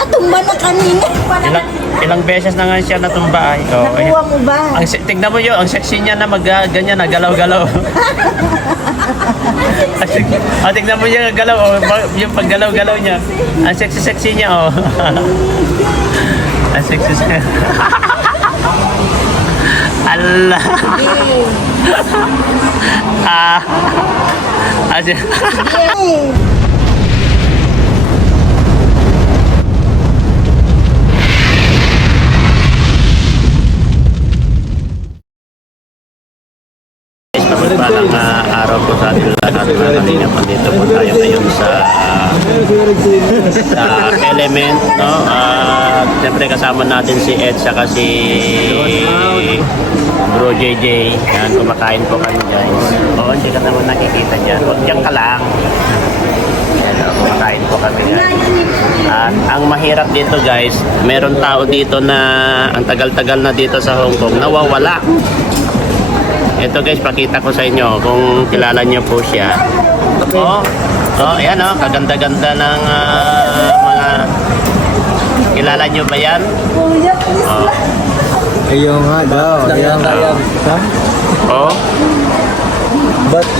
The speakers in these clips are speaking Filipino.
Natumba na kanina. Ilang beses na nga siya natumba ay. Oh, Nakuha mo ba? tignan mo yun, ang sexy niya na ganyan, nagalaw-galaw. Tignan mo niya galaw, yung paggalaw-galaw niya. Ang sexy-sexy niya, oh. Ang sexy niya. Allah. Palang araw po sa ating lahat mga kalingap. Nandito po tayo ngayon sa Element, no? Siyempre kasama natin si Ed saka si Bro JJ. Yan, kumakain po kami guys. Oo, hindi ka naman nakikita dyan. Huwag dyan ka lang. Yan, kumakain po kami guys. At ang mahirap dito guys, meron tao dito na ang tagal-tagal na dito sa Hong Kong, nawawala. Ito guys, pakita ko sa inyo kung kilala nyo po siya. Oh, ayan oh, kaganda-ganda ng mga... Kilala nyo ba yan? Oh. Ayun nga daw. Ayan. Oh.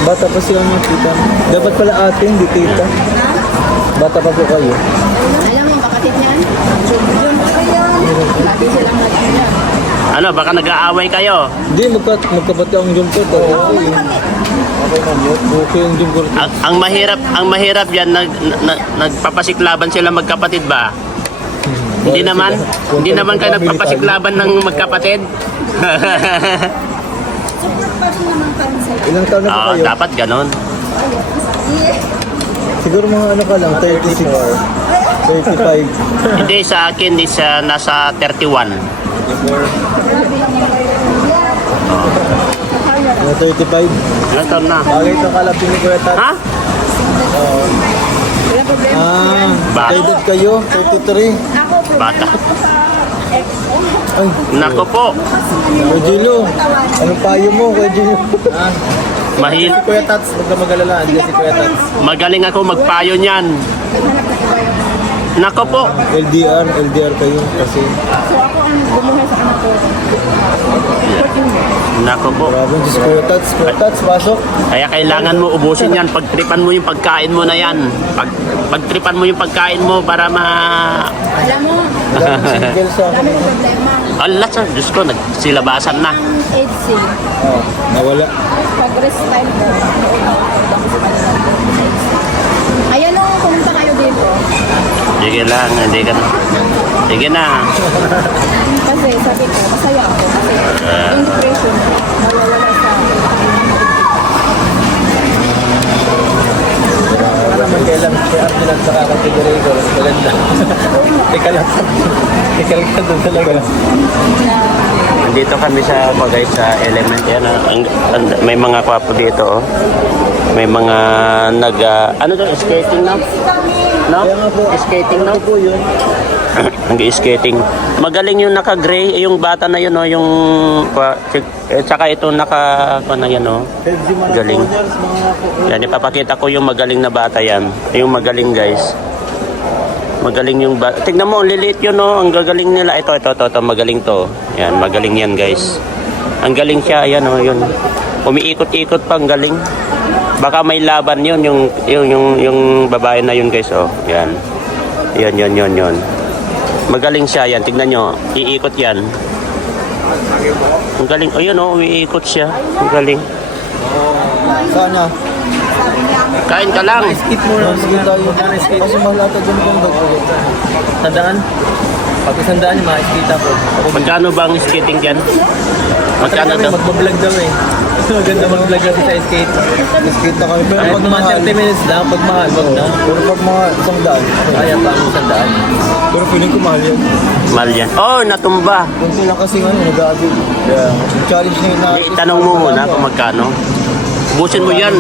Bata pa siya niya, tita. Dapat pala ate, hindi tita. Bata pa po kayo. Alam mo, bakit yan? Yun pa yan. Lagi silang nagkaya. Ano, baka nag-aaway kayo? Hindi, magkabati ang jumper. Okay na yun. Okay ang jumper. Ang mahirap yan, nagpapasiklaban sila magkapatid ba? Hindi naman kayo nagpapasiklaban ng magkapatid? Ilang taon na po kayo? Dapat ganon. Siguro mga ano ka lang, 36 or 35. Hindi, sa akin is nasa 31. Na 35. Ilang taon na? Bagay ito kalapin ni Kuya Tat. Ha? Bata. Edad kayo, 33. Bata. Ay, Nako po. Kuya Gilo. Anong payo mo, Kuya Gilo? Mahil. Si Kuya Tats, huwag na mag-alala. Andiyan si Kuya Tats. Magaling ako magpayo niyan. Nako po. LDR kayo kasi. So ako ang bumuhay sa anak ko. Nako po. Grabe, Diyos Kuya Tats, pasok. Kaya kailangan mo ubusin yan. Pagtripan mo yung pagkain mo na yan. Pagtripan mo yung pagkain mo para Alam mo, Single sa dami ng problema. Allah sa Diyos ko, nagsilabasan na. Ang AIDS nawala. pag-rest time ko. Ayan o, pumunta kayo dito. Sige lang, hindi ka na. Sige na. Kasi sabi ko, masaya ako. Kasi yung depression, mawawala sa Para man kailang kaya lang sa kakategory ko. Maganda. Ika lang doon talaga. Nandito kami sa guys sa Element yan. May mga kwapo dito. Oh. May mga ano to? Skating na? No? Skating na? Po yun. Nag-skating. Magaling yung naka-gray. Yung bata na yun. Oh, yung... Tsaka ito na yan. Oh. Galing. Yan, ipapakita ko yung magaling na bata yan. Yung magaling guys. Magaling yung bata. Tignan mo, liliit yun oh. Ang gagaling nila. Ito. Magaling to. Yan, magaling yan guys. Ang galing siya. Ayan oh, yun. Umiikot-ikot pa. Ang galing. Baka may laban yun. Yung babae na yun guys. Oh, yan. Yun. Magaling siya. Yan, tignan nyo. Iikot yan. Ang galing. Ayun oh, umiikot siya. Ang galing. Sana. Kain ka lang. Skate mo lang. Sige tayo. Kasi mahalata dyan kong dog. Sandaan? Pag isandaan yung mga skate ako. Magkano ba ang skating dyan? Magkano daw? Magbablog daw eh. Maganda mag-vlog kasi sa skate. Skate na kami. Pero Kahit pag mga mahal. 30 minutes lang, pag mahal, wag na. Pero pag mga isang daan. Kaya pa ang isandaan. Pero feeling ko mahal yan. Mahal yan. Oh, natumba. Kunti lang kasi nga nag-a-addict. Kaya challenge na yun na. Itanong mo muna kung magkano. Ubusin mo yan.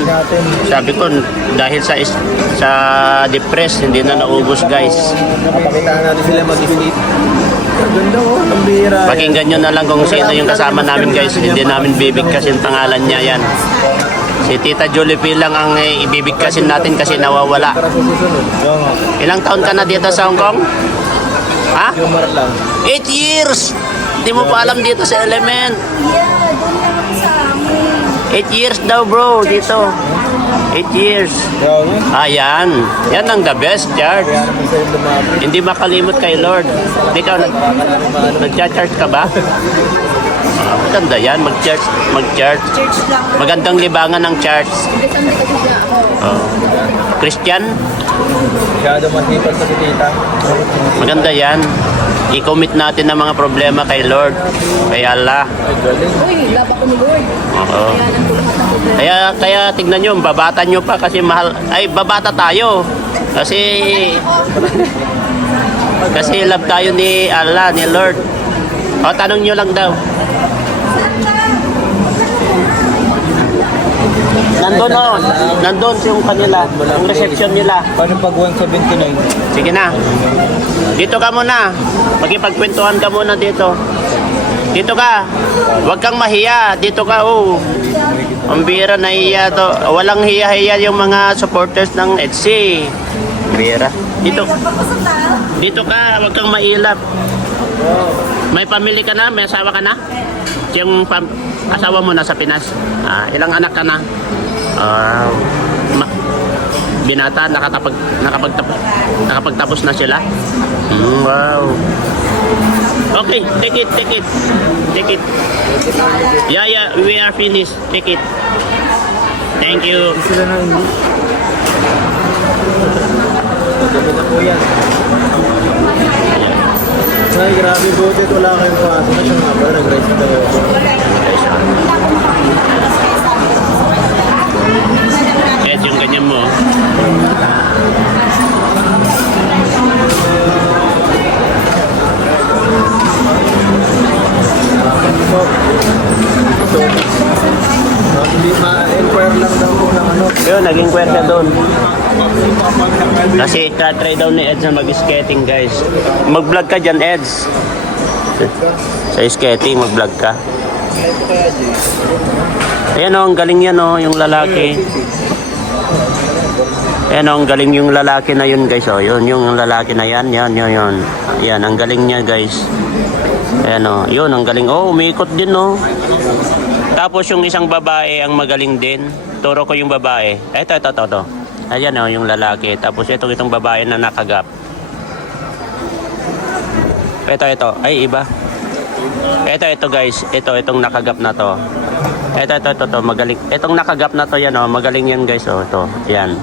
Sabi ko, dahil sa depress, hindi na naubos guys. Pakitaan natin sila mag-skate. Ganda oh, ang bihira. Pakinggan nyo na lang kung sino yung kasama namin guys. Hindi namin bibigkasin pangalan niya yan. Si Tita Jollibee lang ang ibibigkasin natin kasi nawawala. Para sa susunod. Ilang taon ka na dito sa Hong Kong? Ha? Humor lang. 8 years! Hindi mo pa alam dito sa Element. Yeah, doon lang sa amin. 8 years daw bro, dito. 8 years. Grabe. Ayan. Yan ang the best, Chard. Kaya naman sa'yo lumapit. Hindi makalimot kay Lord. Ikaw, nag-church ka ba? Maganda yan, mag-church. Mag-church. Church lang. Magandang libangan ng church. Hindi kami kasi siya ako. Oh. Christian, Masyado masipag sa tita. maganda yan. I-commit natin ang mga problema kay Lord, kay Allah. Ay, galing. Uy, laba ko ni Lord. Oo. Kaya nandun lahat ng problema. Kaya tignan nyo, babata nyo pa kasi mahal. Ay, babata tayo. Kasi love tayo ni Allah, ni Lord. O, tanong nyo lang daw. Nandun o. Nandun yung kanila. Yung reception nila. Paano pag 179? Sige na. Dito ka muna. Magkipagkwentuhan ka muna dito. Dito ka. Huwag kang mahiya. Dito ka, oh. Ang bira, nahiya to. Walang hiya-hiya yung mga supporters ng EDC. Bira. Dito. Dito ka. Huwag kang mailap. May pamilya ka na? May asawa ka na? Yung asawa mo nasa Pinas? Ilang anak ka na? Binata, nakapagtapos na sila? Wow. Okay, take it. Yeah, we are finished. Take it. Thank you. Sila na hindi. Gabi na po yan. Ay, grabe buti. Wala kayong paso na siya nga ba? Nag-rice tayo. Yes, yung ganyan mo. Hindi ma-inquire lang daw po ng ano. Yun, nag-inquire ka doon. Kasi try daw ni Eds na mag-skating, guys. Mag-vlog ka dyan, Eds. Sa skating, mag-vlog ka. Ayan o, ang galing yan o, yung lalaki. Ayan o, ang galing yung lalaki na yun, guys. O, yun, yung lalaki na yan. Yan. Yan, ang galing niya, guys. Ayan o, yun, ang galing. Oh, umiikot din o. Tapos yung isang babae ang magaling din. Turo ko yung babae. Ito. Ayan o, yung lalaki. Tapos itong babae na nakagap. Ito. Ay, iba. Ito guys. Itong nakagap na to. Ito. Magaling. Itong nakagap na to, yan o. Magaling yan guys o. Ito. Yan.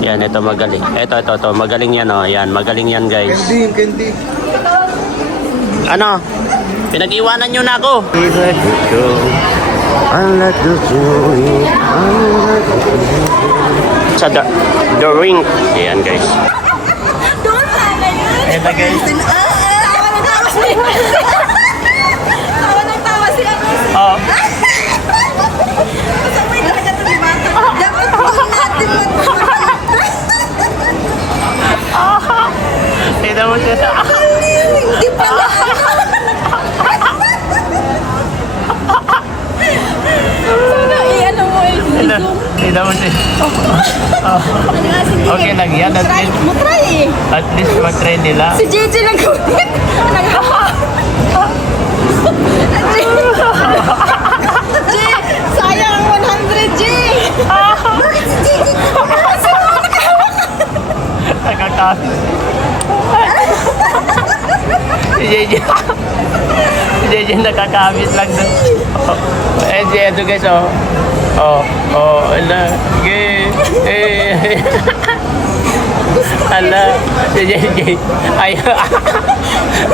Yan, ito magaling. Ito. Magaling yan o. Yan, magaling yan guys. Candy. Ano? Pinag-iwanan nyo na ako. Sa the ring. Ayan guys. Doon sana yun. Ito guys. Tawa ng tawa si ano. Oh. Masabay talaga ito ni Bata. Dapat po natin Tignan mo siya. Hindi pala. Sana i-ano mo i-zoom. Tignan mo siya. Okay lang yan. Matry eh. At least mag-try nila. Si JJ nag-ulit. J, sayang ang 100 J. Bakit si JJ Nakakapit. Si JJ nakakapit lang doon. Eh, si Edo guys, ala, ala, si JJ,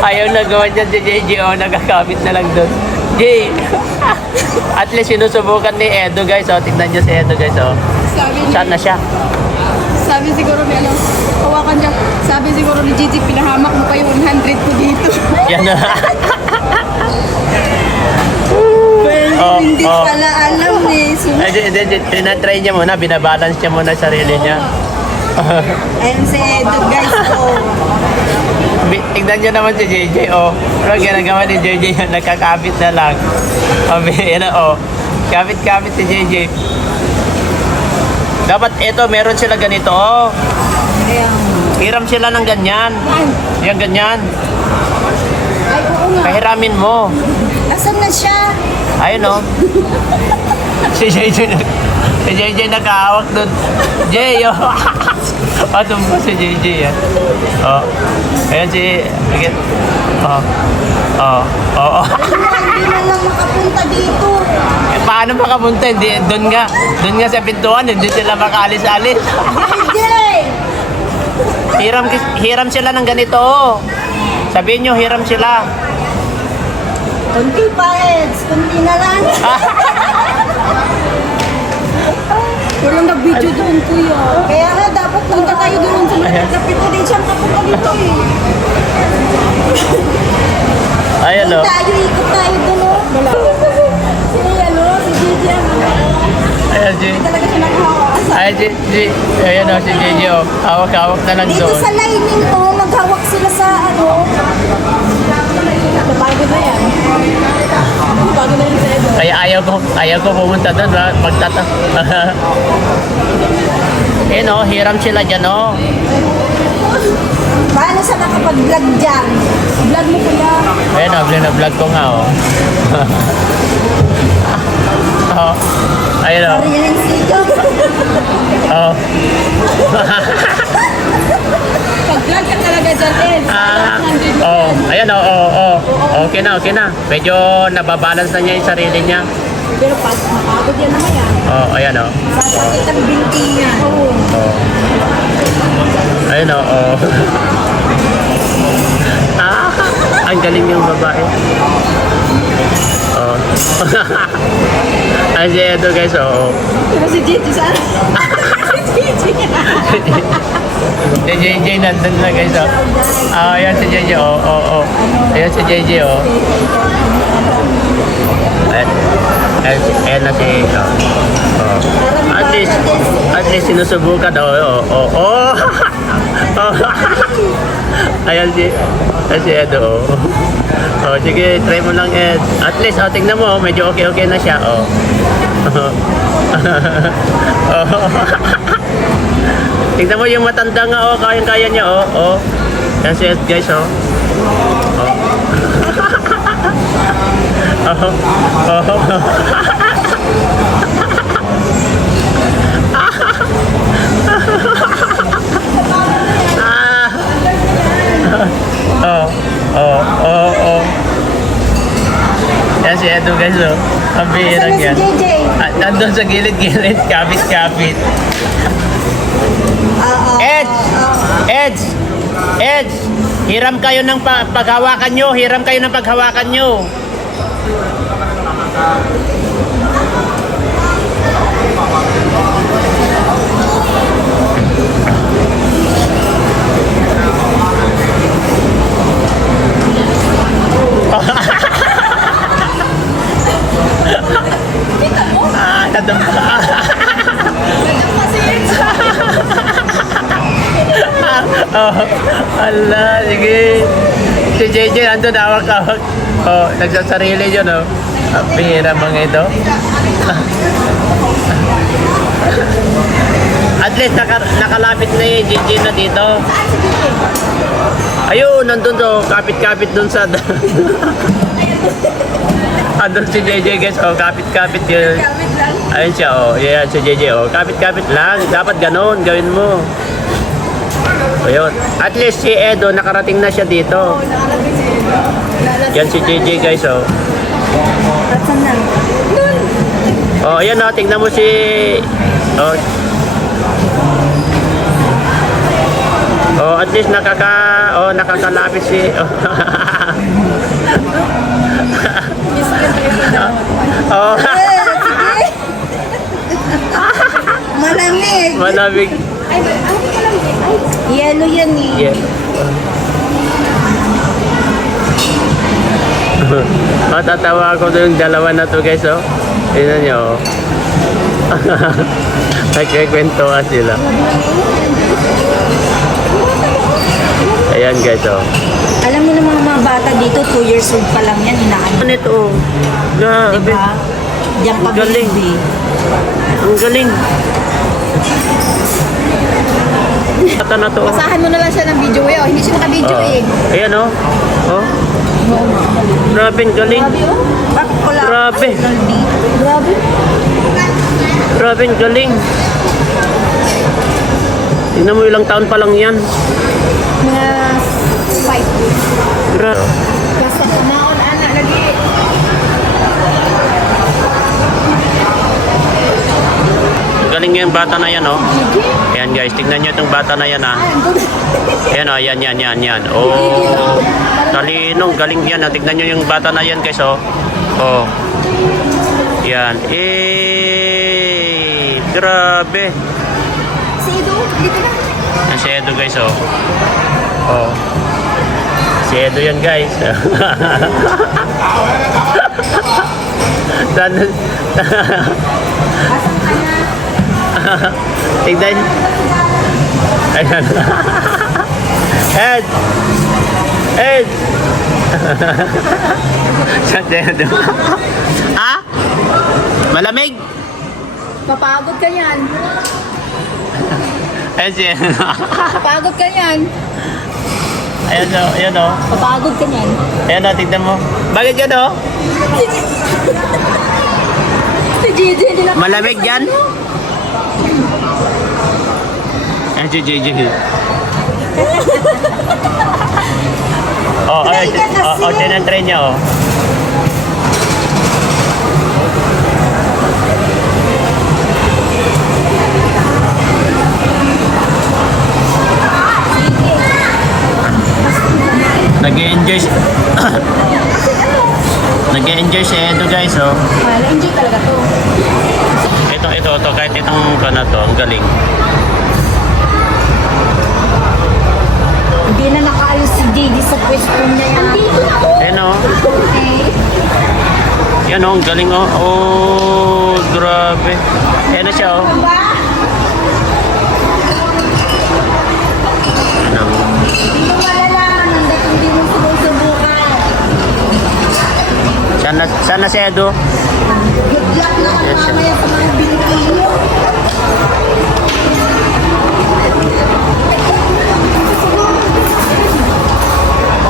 ayaw na gawa dyan si JJ, nakakapit na lang doon. Jay, at least sinusubukan ni Edo guys, tignan nyo si Edo guys, Sabi niya, saan na siya? sabi siguro ni ano, hawakan niya. Sabi siguro ni JJ, pinahamak mo pa yung 100 ko dito. Yan na. Well, hindi pala alam eh. Tinatry niya muna, binabalance niya muna sarili niya. Ayun si Edo guys ko. Tignan niyo naman si JJ, Pero ginagawa ni JJ, nakakapit na lang. Kapit-kapit si JJ. Dapat ito, meron sila ganito, Ayan. Hiram sila ng ganyan. Yan, ganyan. Ay, oo nga. Pahiramin mo. Asan na siya? Ayun o. Si JJ nakahawak doon. Jay, oh. Tumba si JJ yan. Oh. Ayan si... Oh. Oh. Oh. Hindi na lang makapunta dito. Eh, paano makapunta? Hindi, doon nga sa pintuan, hindi sila makaalis-alis. Jay! Hiram sila ng ganito. Oh. Sabihin nyo, hiram sila. Kunti pa, Eds. Kunti na lang. Walang nag-video doon, kuya. Kaya nga, dapat punta tayo doon sa mga kapito din siyang kapunta dito eh. Ayan o. Tayo, ikot tayo doon, oh. Wala. Si Gigi ang Ayan si... talaga siya naghahawakan. Ayan o, si JJ o. Hawak-hawak na lang Dito doon. sa lining to, maghawak sila sa ano. Napagod na yan. Napagod na yun sa Edo. Kaya ayaw ko pumunta doon. Magtata. Ayan o, hiram sila dyan o. Paano sa nakapag-vlog dyan? Vlog mo pala. Ayan o, vlog ko nga o. Oh. Ayan o. Sariling sigaw. Oh. Pag-vlog ka talaga dyan, Ed. Oh, ayan o, okay na. Medyo nababalance na niya yung sarili niya. Pero pag mapagod yan naman yan. Oh, ayan o. Sasakit ang binti niya. Oo. Oh. Ayun o, oh. Ang galing yung babae. Oh. Ay, si Edo guys, oh. Pero si Gigi saan? Si Gigi. Si JJ nandun na guys, oh. Ah, ayan si JJ, oh. Ayan si JJ, oh. Ayan na si, oh. At least sinusubukan, oh. Ayan si Edo, oh. Oh, sige, try mo lang, Ed. At least, oh, tingnan mo, medyo okay na siya, oh. Oh. Tingnan mo yung matanda nga, oh, kayang-kaya niya, oh. Yan si Ed, guys, oh. Oh. Yan si Edo guys, oh. Ang bihirang yan. Asan na si JJ? Nandun sa gilid-gilid, kapit-kapit. Eds! Hiram kayo ng paghawakan nyo. Nadampa. Ala, sige. Si JJ nandun, hawak-hawak. Oh, nagsasarili yun, oh. Ang pihira mga ito. At least nakalapit na yung JJ na dito. Ayun, nandun to. Kapit-kapit dun sa... Andun si JJ guys, oh. Kapit-kapit yun. Ayun siya, oh. Yan, si JJ, oh. Kapit-kapit lang. Dapat ganun, gawin mo. Ayun. At least si Edo, nakarating na siya dito. Yan si JJ guys, oh. Saan na? Doon. Oh, ayan, oh. Tingnan mo si... Oh. Oh, at least nakakalapit si... Oh. Oh. Malamig. Malamig. Ay, ano pa lang? Ay, yellow yan eh. Yeah. Matatawa ako doon yung dalawa na to guys, oh. Tignan nyo, oh. Nagkikwentuhan sila. Ayan guys, oh. Alam mo na mga bata dito, 2 years old pa lang yan, inaano. Ano ito, oh. Grabe. Diba? Diyan pa Galing. baby. Ang galing. Bata na to. Basahan mo na lang siya ng video eh. Oh. Hindi siya naka-video eh. Ayan oh. Oh. Grabe, ang galing. Bakit wala? Grabe. Grabe. Grabe, ang galing. Tingnan mo, ilang taon pa lang yan. Mga 5. Grabe. Basta kumaon, anak, lagi. Galing nga yung bata na yan, oh. Ayan guys, tignan nyo itong bata na yan, ah. Ayan, oh, yan. Oh, talinong, galing yan, ah. Tignan nyo yung bata na yan, guys, oh. Oh. Yan. Grabe. Si Edo, dito na. Yan si Edo, guys, oh. Oh. Si Edo yan, guys. Dan. Asan ka na? Tignan. Ayan. Ed! Ed! Sa dedo. Ah? Malamig? Papagod ka yan. Ayan siya. Papagod ka yan. Ayan o, ayan o. Papagod ka yan. Ayan o, tignan mo. Bakit yan o? Si Gigi, hindi na. Malamig yan? Ayan si JJ. Oh, ay, tinatry niya oh. Nag-enjoy si Nag-enjoy si Edo guys oh. Na-enjoy talaga to. Ito kahit itong na to, ang galing. Hindi na nakaayos si Gigi sa pwesto niya yan. Ayan oh. Okay. Yan oh, ang galing oh. Oh, grabe. Ayan na siya oh. Ano? Hindi mo malalaman hanggat hindi mo sinusubukan. Sana si Edo. Good luck naman Yes, sir. mamaya sa mga binigay mo.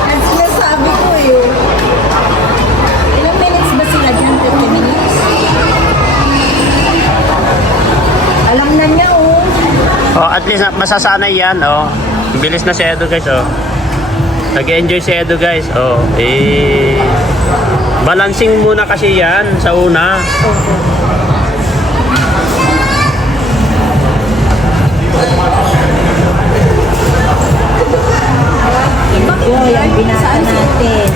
Ang sinasabi ko yun. Ilang minutes ba sila dyan? 20 minutes? Alam na niya oh. Oh, at least masasanay yan oh. Bilis na si Edo guys oh. Nag-enjoy si Edo guys oh. Balancing muna kasi yan sa una. Yo, yung binata natin.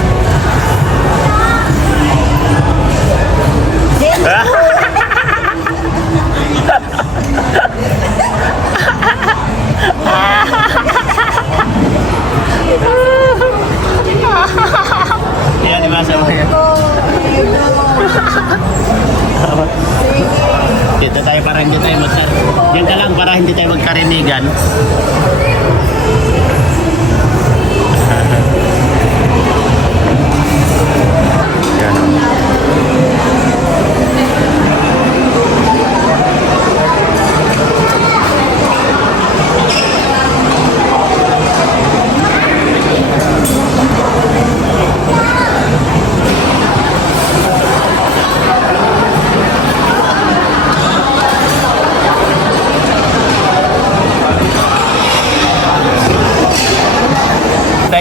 Yan, di ba sa mga dito tayo para hindi tayo Diyan ka lang para hindi tayo magkarinigan. Yan.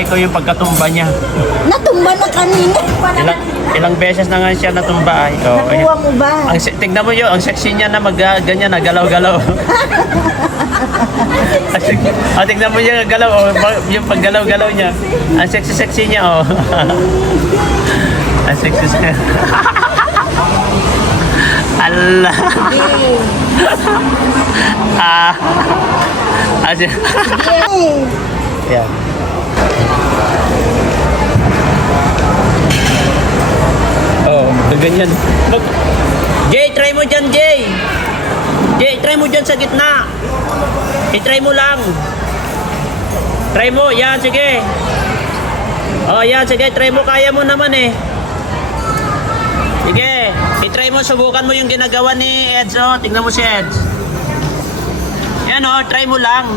Ito yung pagkatumba niya. Natumba na kanina. Ilang beses na nga siya natumba ay. Oh, Nakuha mo ba? tignan mo yun, ang sexy niya na ganyan na galaw-galaw. Tignan mo yung galaw, oh, yung paggalaw-galaw niya. Ang sexy niya oh. Ang sexy niya. Allah. Yan. Oh, ganyan. Jay, try mo dyan, Jay. Jay, try mo dyan sa gitna. I-try mo lang. Try mo, yan, sige. Oh, yan, sige, try mo, kaya mo naman eh. Sige, i-try mo, subukan mo yung ginagawa ni Eds, oh. Tingnan mo si Eds. Yan, oh, try mo lang.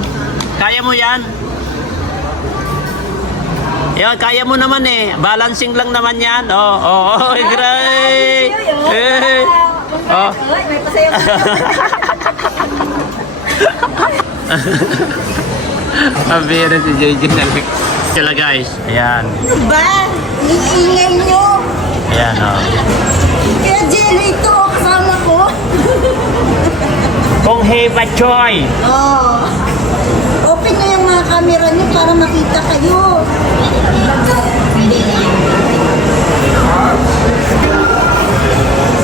Kaya mo yan? Yan, kaya mo naman eh. Balancing lang naman yan. Great! Eh. Oh. Ay, may pasayaw. Pabira si JJ Nalik. Sila guys. Ayan. Ano ba? Iingay nyo. Ayan, oh. Kaya Jelly ito, kasama ko. Kung Heba Choy. Oh. Open nyo yung mga camera nyo para makita kayo.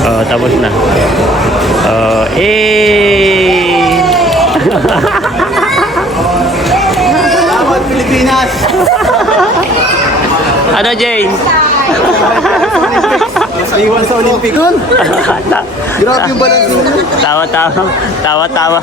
Oh, tapos na. Oh, eh. Salamat, Pilipinas! Ano, Jay? Iwan sa Olympic. Grabe yung balance nyo. Tawa. Tawa.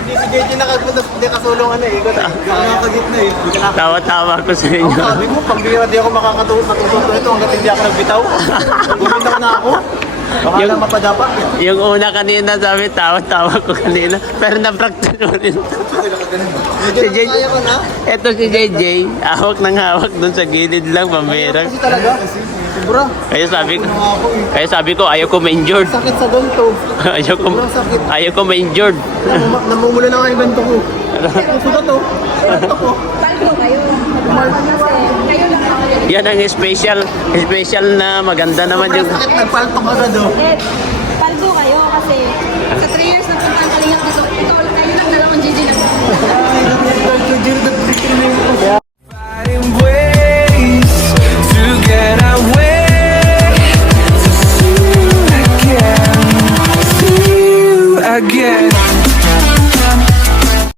Hindi si JJ nakapunta, hindi kasulong ano eh. Ikot eh. Nakakagitna eh. Hindi ka Tawa ko sa inyo. Sabi mo, pambira di ako makakatuto ito hanggat hindi ako nagbitaw. Bumitaw na ako. Baka Yung- lang mapadapa. Yung una kanina sabi, tawa ko kanina. Pero na-practice ko rin. Medyo Si JJ. nakaya ko na. Eto si JJ, hawak ng hawak dun sa gilid lang, pambira. Kasi talaga. Sobra. Kaya sabi ko, ayaw ko ma-injured. Sakit sa ganito. ayaw ko ma-injured. Namumula na nga yung ganito ko. Sugat to. Sugat ko. Paldo kayo. Kasi kayo lang ako. Yan ang special na maganda naman yung... Sakit, nagpaltok agad oh. Paldo kayo kasi sa 3 years na punta ang kalingap dito. Ikaw lang kayo lang dalawang GG lang.